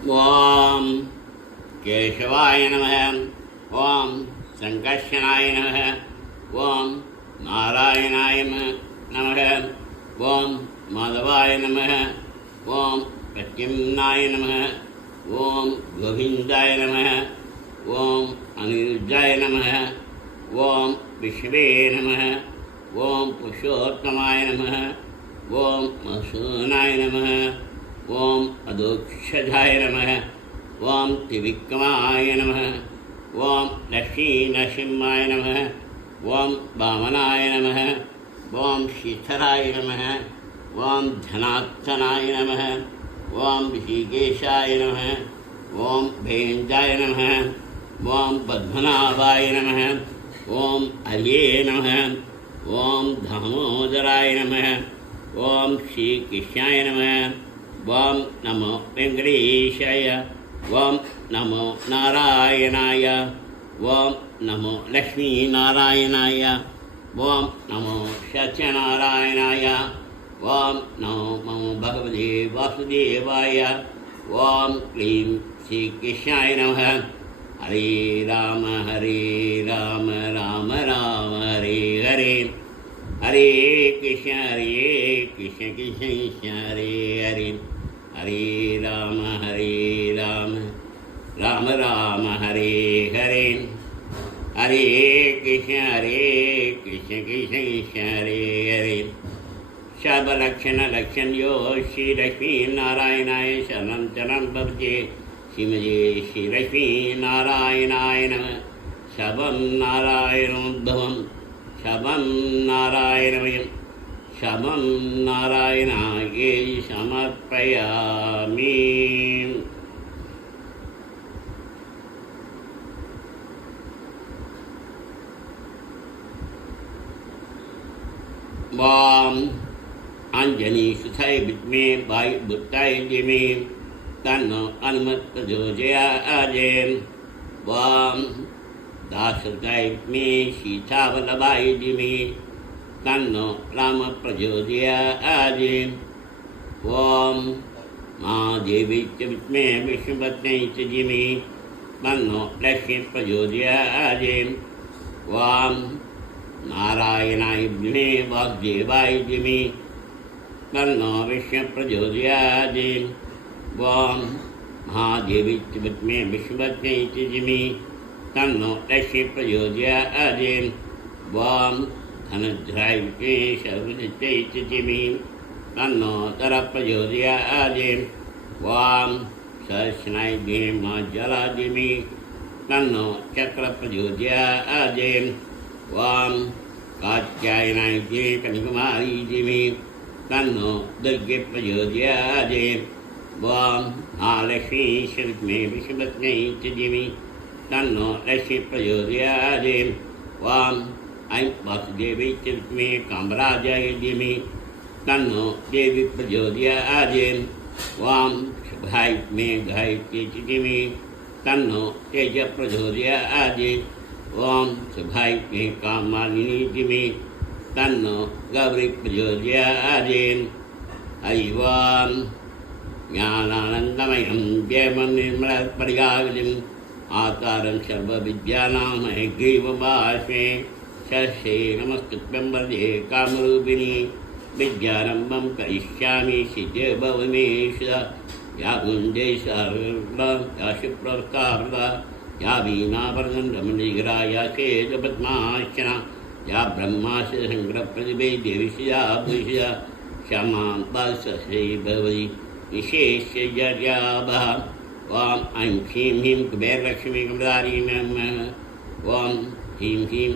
ओम केशवाय नमः। ओम संकर्षणाय नमः। ओम नारायणाय नमः। ओम माधवाय नमः। ओम प्रद्युम्नाय नमः। ओम गोविंदाय नमः। ओम अनिरुद्धाय नमः। ओम विष्णवे नमः। ओम पुरुषोत्तमाय नमः। ओम मसूनाय नमः। ओम अदोक्षजाय नमः। ओम त्रिविक्रमाय नमः। ओम लक्ष्मीनरसिंहाय नमः। ओम वामनाय नमः। ओम शीतलाय नमः। ओम धनात्तनाय नमः। ओम ऋषिकेशाय नमः। ओम भेन्द्राय नमः। ओम पद्मनाभाय नमः। ओम हरिये नमः। ओम दामोदराय नमः। ओम श्रीकृष्णाय नमः। ओम नमो वेंकटेशाय। ओम नमो नारायणाय। ओम नमो लक्ष्मीनारायणाय। ओम नमो सत्यनारायणाय। ओम नमो भगवते वासुदेवाय। ओम क्लीं श्रीकृष्णाय नमः। हरे राम राम राम हरे हरे। हरे कृष्ण कृष्ण कृष्ण हरे हरे। हरे राम राम राम हरे हरे। हरे कृष्ण कृष्ण कृष्ण हरे हरे। सर्वलक्षण लक्षण यो श्री लक्ष्मी नारायणाय शरणं चरणं प्रपद्ये। श्रीमते श्री लक्ष्मी नारायणाय नमः। शबं नारायणोद्भवं शबं नारायणमयं शबं नारायणाय समर्पयामि। वाम अंजनी सुथाय विद्मे वायु भुक्ताय धीमे तन्नो हनुमत् प्रचोदयात्। वाम दासुताय विद्मे सीतावल्लभाय धीमे तन्नो राम प्रचोदयात्। ओम महादेवी च विद्मे विष्णुपत्न्यै च धीमे तन्नो लक्ष्मी प्रचोदयात्। वाम नारायणाय विद्महे वाग्देवाय धीमहि तन्नो विष्णु प्रचोदयात्। ओम महादेवी च विद्महे विष्णुपत्न्यै च धीमहि तन्नो लक्ष्मी प्रचोदयात्। ओम धनुर्धराय विद्महे सर्वजित्यै च धीमहि तन्नो तारा प्रचोदयात्। ओम सहस्रनाय विद्महे महाज्वालाय धीमहि तन्नो चक्र प्रचोदयात्। ओम कात्यायनाय विद्महे कन्याकुमारी धीमहि तन्नो दुर्गे प्रचोदयात्। ओम महालक्ष्मी विद्महे विष्णुपत्न्यै च धीमहि तन्नो लक्ष्मी प्रचोदयात्। ओम ऐं वासुदेवी च विद्महे कामराजाय धीमहि तन्नो देवी प्रचोदयात्। ओम शुभाय विद्महे गायत्र्यै च धीमहि तन्नो तेज प्रचोदयात्। ओम शुभाय विद्महे कामालिनी धीमहि तन्नो गौरी प्रचोदयात्। हरि ओम ज्ञानानन्दमयं देवं निर्मलस्फटिकाकृतिम् आकारं सर्वविद्यानां हयग्रीवमुपास्महे। षष्ठे नमस्कृत्यं वन्दे कामरूपिणी विद्यारम्भं करिष्यामि सिद्धे भवमे सदा। या कुञ्जै सर्वदा या शुप्रस्तावृता या वीणावरदण्डमणिग्रा या चेतपद्मार्चना या ब्रह्मास्य शङ्करप्रतिभे देवी सदा भूषिता क्षमां पार्श्वश्री भवति विशेष्यजर्याभः। ओम ऐं ह्रीं ह्रीं कुबेरलक्ष्मी कुबेरारी नमः। ओम ह्रीं ह्रीं